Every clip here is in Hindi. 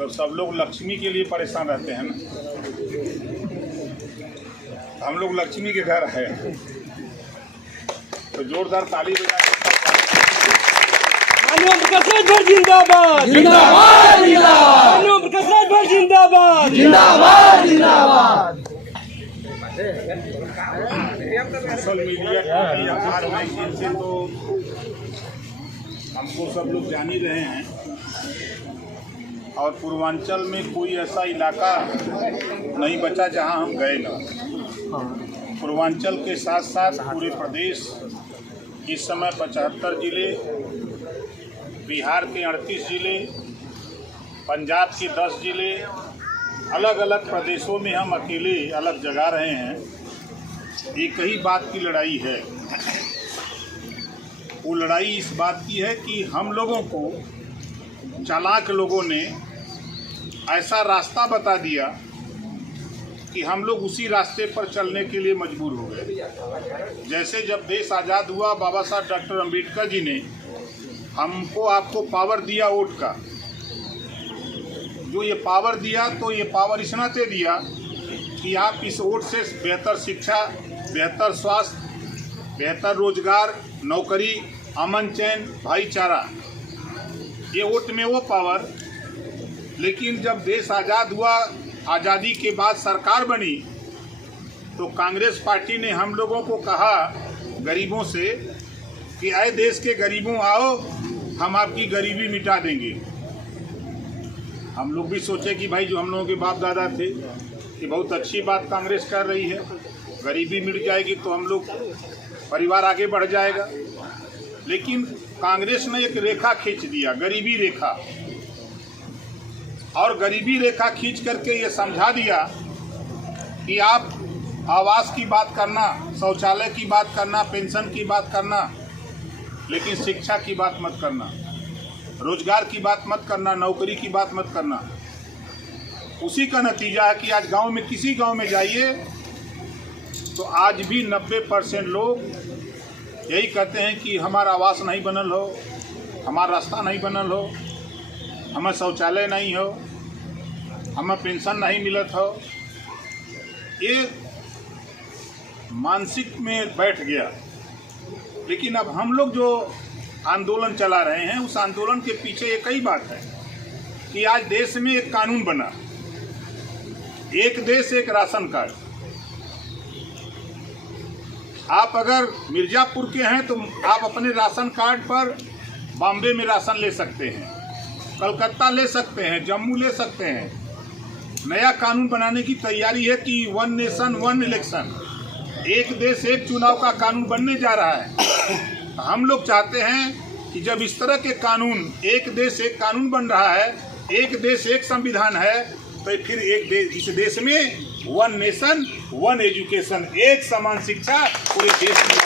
तो सब लोग लक्ष्मी के लिए परेशान रहते हैं ना। हम लोग लक्ष्मी के घर है, तो जोरदार ताली बजा के जिंदाबाद जिंदाबाद जिंदाबाद जिंदाबाद जिंदाबाद जिंदाबाद। सोशल मीडिया की अखबार मैगजीन से तो हमको सब लोग जान ही रहे हैं, और पूर्वांचल में कोई ऐसा इलाका नहीं बचा जहां हम गए न। पूर्वांचल के साथ साथ पूरे प्रदेश इस समय 75 जिले, बिहार के 38 जिले, पंजाब के 10 जिले, अलग अलग प्रदेशों में हम अकेले अलग जगा रहे हैं। एक ही बात की लड़ाई है। वो लड़ाई इस बात की है कि हम लोगों को चालाक लोगों ने ऐसा रास्ता बता दिया कि हम लोग उसी रास्ते पर चलने के लिए मजबूर हो गए। जैसे जब देश आज़ाद हुआ, बाबा साहब डॉक्टर अम्बेडकर जी ने हमको आपको पावर दिया वोट का। जो ये पावर दिया, तो ये पावर इस नाते दिया कि आप इस वोट से बेहतर शिक्षा, बेहतर स्वास्थ्य, बेहतर रोजगार, नौकरी, अमन चैन, भाईचारा, ये वोट में वो पावर। लेकिन जब देश आज़ाद हुआ, आज़ादी के बाद सरकार बनी, तो कांग्रेस पार्टी ने हम लोगों को कहा, गरीबों से, कि आए देश के गरीबों आओ, हम आपकी गरीबी मिटा देंगे। हम लोग भी सोचे कि भाई जो हम लोगों के बाप दादा थे कि बहुत अच्छी बात कांग्रेस कर रही है, गरीबी मिट जाएगी तो हम लोग परिवार आगे बढ़ जाएगा। लेकिन कांग्रेस ने एक रेखा खींच दिया, गरीबी रेखा, और गरीबी रेखा खींच करके ये समझा दिया कि आप आवास की बात करना, शौचालय की बात करना, पेंशन की बात करना, लेकिन शिक्षा की बात मत करना, रोजगार की बात मत करना, नौकरी की बात मत करना। उसी का नतीजा है कि आज गांव में, किसी गांव में जाइए तो आज भी 90% लोग यही कहते हैं कि हमारा आवास नहीं बनल हो, हमारा रास्ता नहीं बनल हो, हमें शौचालय नहीं हो, हमें पेंशन नहीं मिलत हो। ये मानसिक में बैठ गया। लेकिन अब हम लोग जो आंदोलन चला रहे हैं, उस आंदोलन के पीछे एक ही बात है कि आज देश में एक कानून बना, एक देश एक राशन कार्ड। आप अगर मिर्जापुर के हैं तो आप अपने राशन कार्ड पर बॉम्बे में राशन ले सकते हैं, कलकत्ता ले सकते हैं, जम्मू ले सकते हैं। नया कानून बनाने की तैयारी है कि 1 नेशन 1 इलेक्शन, एक देश एक चुनाव का कानून बनने जा रहा है। हम लोग चाहते हैं कि जब इस तरह के कानून, एक देश एक कानून बन रहा है, एक देश एक संविधान है, तो फिर एक देश, इस देश में 1 नेशन 1 एजुकेशन, एक समान शिक्षा पूरे देश में।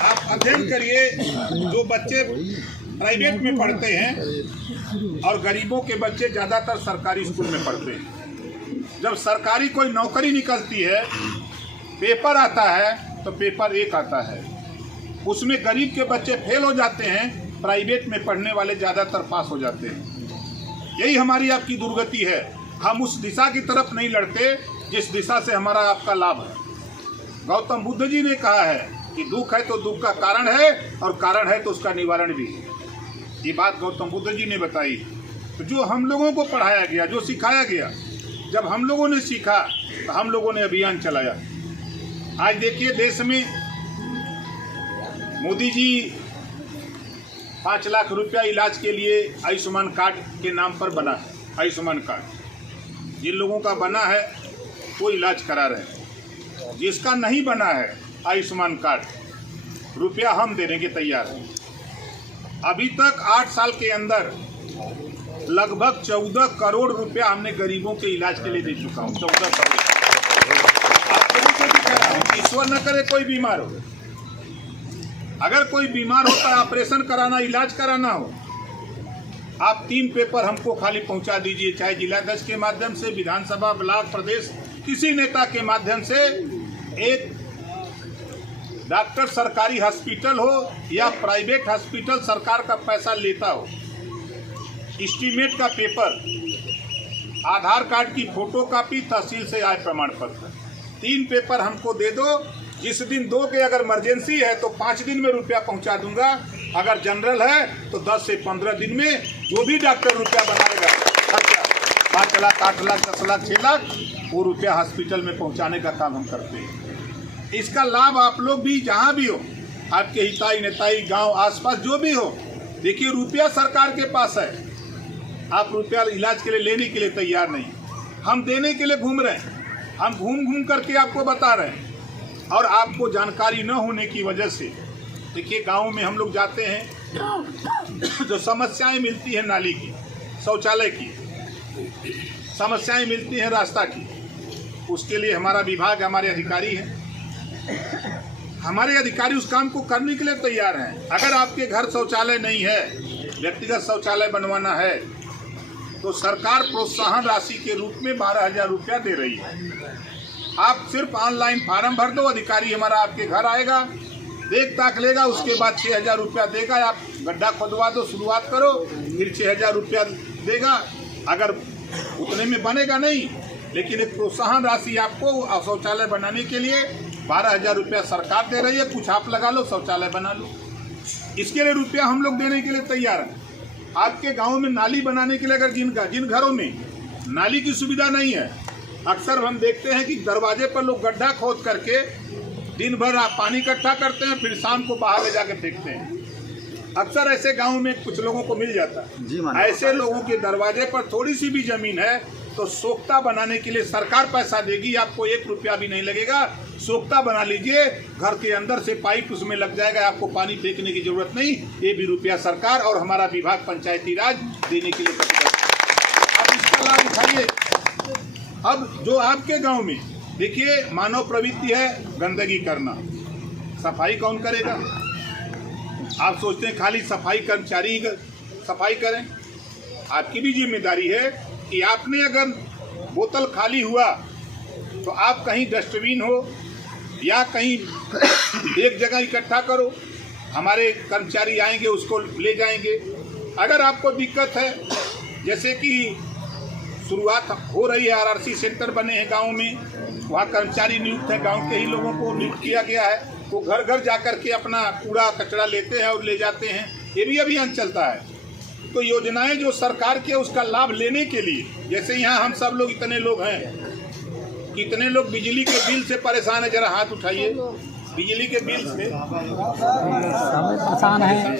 आप अध्ययन करिए, जो बच्चे प्राइवेट में पढ़ते हैं और गरीबों के बच्चे ज़्यादातर सरकारी स्कूल में पढ़ते हैं। जब सरकारी कोई नौकरी निकलती है, पेपर आता है, तो पेपर 1 आता है, उसमें गरीब के बच्चे फेल हो जाते हैं, प्राइवेट में पढ़ने वाले ज़्यादातर पास हो जाते हैं। यही हमारी आपकी दुर्गति है। हम उस दिशा की तरफ नहीं लड़ते जिस दिशा से हमारा आपका लाभ है। गौतम बुद्ध जी ने कहा है कि दुख है तो दुख का कारण है, और कारण है तो उसका निवारण भी है। ये बात गौतम बुद्ध जी ने बताई। तो जो हम लोगों को पढ़ाया गया, जो सिखाया गया, जब हम लोगों ने सीखा तो हम लोगों ने अभियान चलाया। आज देखिए, देश में मोदी जी 5 लाख रुपया इलाज के लिए आयुष्मान कार्ड के नाम पर बना है। आयुष्मान कार्ड जिन लोगों का बना है वो इलाज करा रहे हैं, जिसका नहीं बना है आयुष्मान कार्ड, रुपया हम देने के तैयार हैं। अभी तक 8 साल के अंदर लगभग 14 करोड़ रुपया हमने गरीबों के इलाज के लिए दे चुका हूँ। 14 करोड़। ईश्वर न करे कोई बीमार हो, अगर कोई बीमार होता है, ऑपरेशन कराना, इलाज कराना हो, आप 3 पेपर हमको खाली पहुंचा दीजिए, चाहे जिलाध्यक्ष के माध्यम से, विधानसभा, ब्लॉक, प्रदेश, किसी नेता के माध्यम से। एक डॉक्टर सरकारी हॉस्पिटल हो या प्राइवेट हॉस्पिटल सरकार का पैसा लेता हो, एस्टीमेट का पेपर, आधार कार्ड की फोटो कॉपी, तहसील से आय प्रमाण पत्र, 3 पेपर हमको दे दो। जिस दिन दोगे, अगर इमरजेंसी है तो 5 दिन में रुपया पहुंचा दूंगा, अगर जनरल है तो 10 से 15 दिन में जो भी डॉक्टर रुपया बनाएगा, खर्चा 5 लाख, 8 लाख, 10 लाख, 6 लाख, वो रुपया हॉस्पिटल में पहुंचाने का काम हम करते हैं। इसका लाभ आप लोग भी जहां भी हो, आपके हिताई नेताई गांव आसपास जो भी हो, देखिए रुपया सरकार के पास है, आप रुपया इलाज के लिए लेने के लिए तैयार नहीं, हम देने के लिए घूम रहे हैं, हम घूम घूम करके आपको बता रहे हैं। और आपको जानकारी न होने की वजह से, देखिए गाँव में हम लोग जाते हैं, जो समस्याएं मिलती हैं नाली की, शौचालय की समस्याएं मिलती हैं, रास्ता की, उसके लिए हमारा विभाग, हमारे अधिकारी हैं, हमारे अधिकारी उस काम को करने के लिए तैयार हैं। अगर आपके घर शौचालय नहीं है, व्यक्तिगत शौचालय बनवाना है, तो सरकार प्रोत्साहन राशि के रूप में 12,000 रुपया दे रही है। आप सिर्फ ऑनलाइन फार्म भर दो, अधिकारी हमारा आपके घर आएगा, देख ताक लेगा, उसके बाद 6,000 रुपया देगा। आप गड्ढा खोदवा दो, शुरुआत करो, फिर 6,000 रुपया देगा। अगर उतने में बनेगा नहीं, लेकिन एक प्रोत्साहन राशि आपको शौचालय बनाने के लिए 12,000 रुपया सरकार दे रही है, कुछ आप लगा लो, शौचालय बना लो। इसके लिए रुपया हम लोग देने के लिए तैयार हैं। आपके गांव में नाली बनाने के लिए, अगर जिन घरों में नाली की सुविधा नहीं है, अक्सर हम देखते हैं कि दरवाजे पर लोग गड्ढा खोद करके दिन भर पानी इकट्ठा करते हैं, फिर शाम को बाहर ले जाके फेंकते हैं। अक्सर ऐसे गांव में कुछ लोगों को मिल जाता है। ऐसे लोगों के दरवाजे पर थोड़ी सी भी जमीन है तो सोख्ता बनाने के लिए सरकार पैसा देगी, आपको 1 रुपया भी नहीं लगेगा। सोख्ता बना लीजिए, घर के अंदर से पाइप उसमें लग जाएगा, आपको पानी फेंकने की जरूरत नहीं। ये भी रुपया सरकार और हमारा विभाग पंचायती राज देने के लिए प्रतिबद्ध। अब इसका लाभ उठाइए। अब जो आपके गांव में देखिए मानव प्रवृत्ति है गंदगी करना, सफाई कौन करेगा? आप सोचते हैं खाली सफाई कर्मचारी ही सफाई करें? आपकी भी जिम्मेदारी है कि आपने अगर बोतल खाली हुआ तो आप कहीं डस्टबिन हो या कहीं एक जगह इकट्ठा करो, हमारे कर्मचारी आएंगे उसको ले जाएंगे। अगर आपको दिक्कत है, जैसे कि शुरुआत हो रही है, आरआरसी सेंटर बने हैं गांव में, वहाँ कर्मचारी नियुक्त है, गांव के ही लोगों को नियुक्त किया गया है, वो घर घर जा कर के अपना कूड़ा कचरा लेते हैं और ले जाते हैं। ये भी अभियान चलता है। तो योजनाएं जो सरकार की है उसका लाभ लेने के लिए, जैसे यहाँ हम सब लोग इतने लोग हैं, कितने लोग बिजली के बिल से परेशान है, जरा हाथ उठाइए। बिजली के बिल से परेशान है,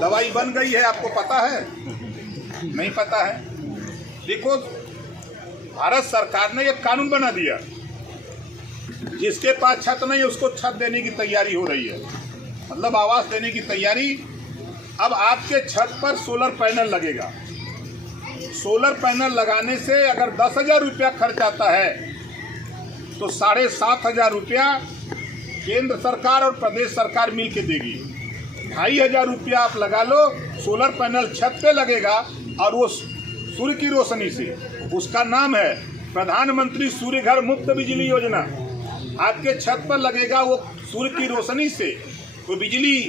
दवाई बन गई है, आपको पता है? नहीं पता है? देखो, भारत सरकार ने एक कानून बना दिया, जिसके पास छत नहीं है उसको छत देने की तैयारी हो रही है, मतलब आवास देने की तैयारी। अब आपके छत पर सोलर पैनल लगेगा। सोलर पैनल लगाने से अगर 10,000 रुपया खर्च आता है तो 7,500 रुपया केंद्र सरकार और प्रदेश सरकार मिल के देगी। 2,500 रुपया आप लगा लो, सोलर पैनल छत पे लगेगा और वो सूर्य की रोशनी से, उसका नाम है प्रधानमंत्री सूर्य घर मुफ्त बिजली योजना। आपके छत पर लगेगा, वो सूर्य की रोशनी से वो बिजली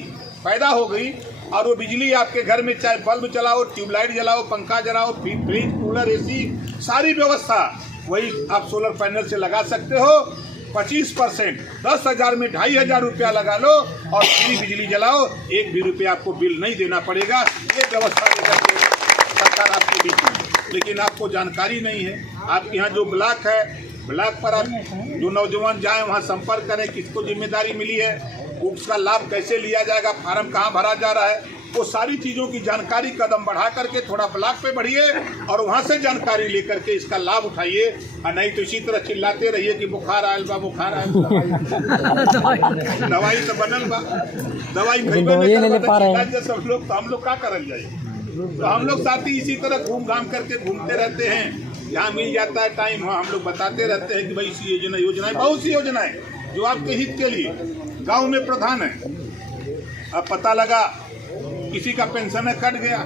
पैदा हो गई और वो बिजली आपके घर में चाहे बल्ब जलाओ, ट्यूबलाइट जलाओ, पंखा जलाओ, फ्रिज, कूलर, एसी, सारी व्यवस्था वही आप सोलर पैनल से लगा सकते हो। 25%, 10,000 में 2,500 रुपया लगा लो और फ्री बिजली जलाओ, 1 भी रुपया आपको बिल नहीं देना पड़ेगा। ये व्यवस्था लेकर के सरकार आपके बीच में, लेकिन आपको जानकारी नहीं है। आपके यहाँ जो ब्लॉक है, ब्लॉक पर आप जो नौजवान जाएं वहाँ संपर्क करें, किसको जिम्मेदारी मिली है, उसका लाभ कैसे लिया जाएगा, फार्म कहाँ भरा जा रहा है, वो सारी चीज़ों की जानकारी कदम बढ़ा करके थोड़ा ब्लॉक पे बढ़िए और वहाँ से जानकारी लेकर के इसका लाभ उठाइए। और नहीं तो इसी तरह चिल्लाते रहिए कि बुखार आयल बा, बुखार आयल बा। दवाई तो बनल बा, दवाई सब लोग, तो हम लोग क्या करल जाए? तो हम लोग साथी इसी तरह घूम घाम करके घूमते रहते हैं, जहाँ मिल जाता है टाइम वहाँ हम लोग बताते रहते हैं कि भाई इसी योजनाएं, बहुत सी योजनाएं जो आपके हित के लिए गांव में प्रधान है। अब पता लगा किसी का पेंशन कट गया,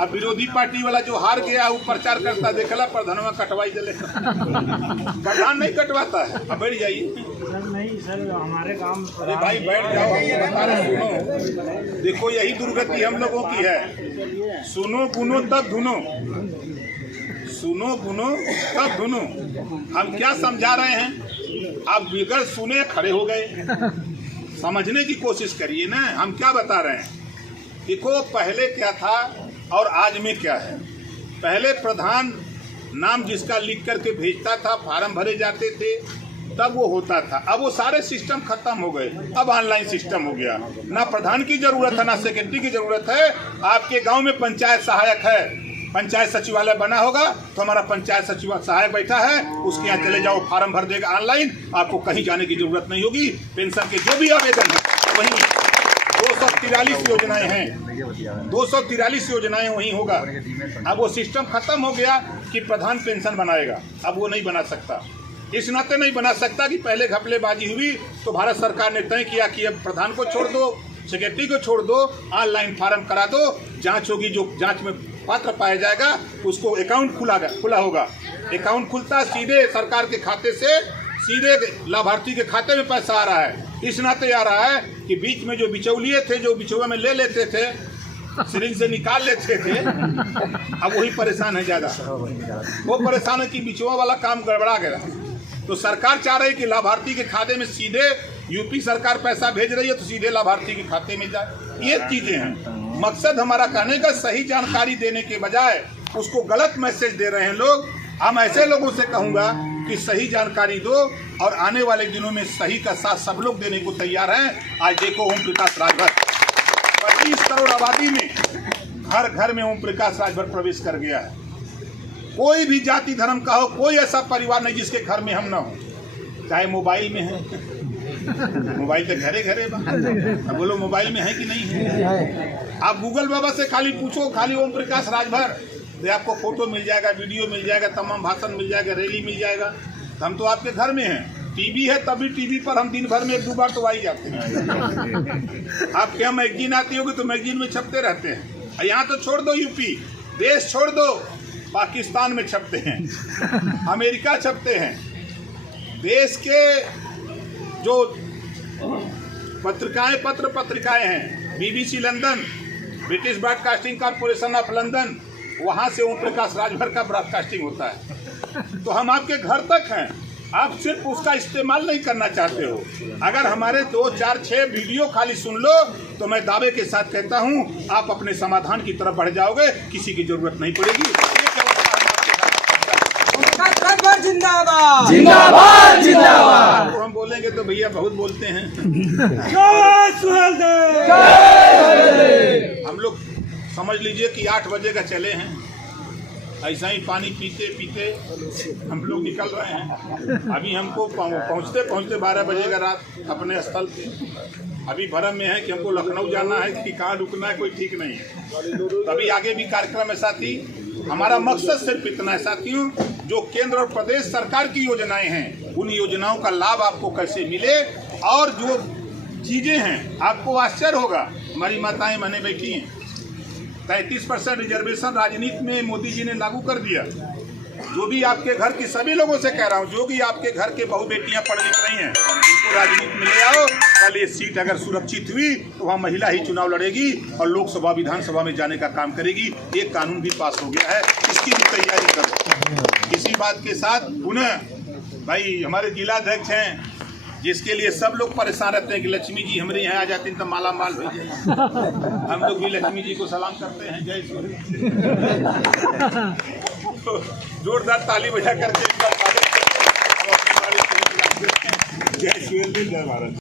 अब विरोधी पार्टी वाला जो हार गया वो प्रचार करता देखला प्रधानवा कटवाई दिले। प्रधान नहीं कटवाता है। अब बैठ जाइए सर। नहीं सर, हमारे काम। अरे भाई बैठ जाओ, हम बता रहे सुनो। देखो यही दुर्गति हम लोगों की है। सुनो गुनो तब धुनो, सुनो गुनो तब धुनो। हम क्या समझा रहे हैं, आप बिगड़ सुने खड़े हो गए। समझने की कोशिश करिए ना, हम क्या बता रहे हैं। देखो पहले क्या था और आज में क्या है। पहले प्रधान नाम जिसका लिख करके भेजता था, फार्म भरे जाते थे, तब वो होता था। अब वो सारे सिस्टम खत्म हो गए, अब ऑनलाइन सिस्टम हो गया। ना प्रधान की जरूरत है ना सेक्रेटरी की जरूरत है। आपके गांव में पंचायत सहायक है, पंचायत सचिवालय बना होगा तो हमारा पंचायत सचिव सहायक बैठा है, उसके यहाँ चले जाओ, फार्म भर देगा ऑनलाइन। आपको कहीं जाने की जरूरत नहीं होगी। पेंशन के जो भी आवेदन है वहीं 243 योजनाएं हैं, 243 योजनाएं वहीं होगा। अब वो सिस्टम खत्म हो गया कि प्रधान पेंशन बनाएगा, अब वो नहीं बना सकता। इस नाते नहीं बना सकता कि पहले घपलेबाजी हुई तो भारत सरकार ने तय किया कि अब प्रधान को छोड़ दो, सेक्रेटरी को छोड़ दो, ऑनलाइन फार्म करा दो, जांच होगी, जो जांच में पात्र पाया जाएगा उसको अकाउंट खुला होगा। अकाउंट खुलता सीधे सरकार के खाते से सीधे लाभार्थी के खाते में पैसा आ रहा है। इस नाते आ रहा है कि बीच में जो बिचौलिए थे, जो बिचौलिए में ले लेते थे, सिरिंज से निकाल लेते थे, अब वही परेशान है ज्यादा। वो परेशान है कि बिचौवा वाला काम गड़बड़ा गया। तो सरकार चाह रही है कि लाभार्थी के खाते में सीधे, यूपी सरकार पैसा भेज रही है तो सीधे लाभार्थी के खाते में जाए। ये चीजें हैं। मकसद हमारा कहने का सही जानकारी देने के बजाय उसको गलत मैसेज दे रहे हैं लोग। हम ऐसे लोगों से कहूंगा कि सही जानकारी दो और आने वाले दिनों में सही का साथ सब लोग देने को तैयार हैं। आज देखो ओम प्रकाश राजभर 25 करोड़ आबादी में घर घर में ओम प्रकाश राजभर प्रवेश कर गया है। कोई भी जाति धर्म का हो, कोई ऐसा परिवार नहीं जिसके घर में हम ना हो। चाहे मोबाइल में है, मोबाइल तो घरे घरे अब बोलो मोबाइल में है कि नहीं है। आप गूगल बाबा से खाली पूछो, खाली ओम प्रकाश राजभर, तो आपको फोटो मिल जाएगा, वीडियो मिल जाएगा, तमाम भाषण मिल जाएगा, रैली मिल जाएगा। हम तो आपके घर में हैं। टीवी है तभी टीवी पर हम दिन भर में 1-2 बार तो आ ही जाते हैं। आपके यहाँ मैगजीन आती होगी तो मैगजीन में छपते रहते हैं। यहाँ तो छोड़ दो, यूपी देश छोड़ दो, पाकिस्तान में छपते हैं, अमेरिका छपते हैं। देश के जो पत्रिकाएं हैं, BBC London, British broadcasting corporation of London, वहाँ से ओम प्रकाश राजभर का ब्रॉडकास्टिंग होता है। तो हम आपके घर तक हैं, आप सिर्फ उसका इस्तेमाल नहीं करना चाहते हो। अगर हमारे 2, 4, 6 वीडियो खाली सुन लो तो मैं दावे के साथ कहता हूँ आप अपने समाधान की तरफ बढ़ जाओगे, किसी की जरूरत नहीं पड़ेगी। जिंदाबाद जिंदाबाद जिंदाबाद। हम बोलेंगे तो भैया बहुत बोलते हैं। हम लोग समझ लीजिए कि 8 बजे का चले हैं, ऐसा ही पानी पीते पीते हम लोग निकल रहे हैं। अभी हमको पहुंचते पहुंचते 12 बजेगा रात अपने स्थल पे। अभी भरम में है कि हमको लखनऊ जाना है कि कहाँ रुकना है, कोई ठीक नहीं है। तभी आगे भी कार्यक्रम है साथी। हमारा मकसद सिर्फ इतना है साथियों, जो केंद्र और प्रदेश सरकार की योजनाएं हैं उन योजनाओं का लाभ आपको कैसे मिले, और जो चीजें हैं आपको आश्चर्य होगा। हमारी माताएं बने बैठी हैं, 33% रिजर्वेशन राजनीति में मोदी जी ने लागू कर दिया। जो भी आपके घर की, सभी लोगों से कह रहा हूँ, जो भी आपके घर के बहू बेटियां पढ़ लिख रही हैं उनको राजनीति में ले आओ। कल ये सीट अगर सुरक्षित हुई तो वहाँ महिला ही चुनाव लड़ेगी और लोकसभा विधानसभा में जाने का काम करेगी। एक कानून भी पास हो गया है, इसकी भी तैयारी करो। इसी बात के साथ पुनः भाई हमारे जिलाध्यक्ष हैं जिसके लिए सब लोग परेशान रहते हैं कि लक्ष्मी जी हमारे यहाँ आ जाती तो माला माल हो जाए। हम लोग भी लक्ष्मी जी को सलाम करते हैं। जय श्री जोरदार ताली बजा करके जय श्री जय भारत।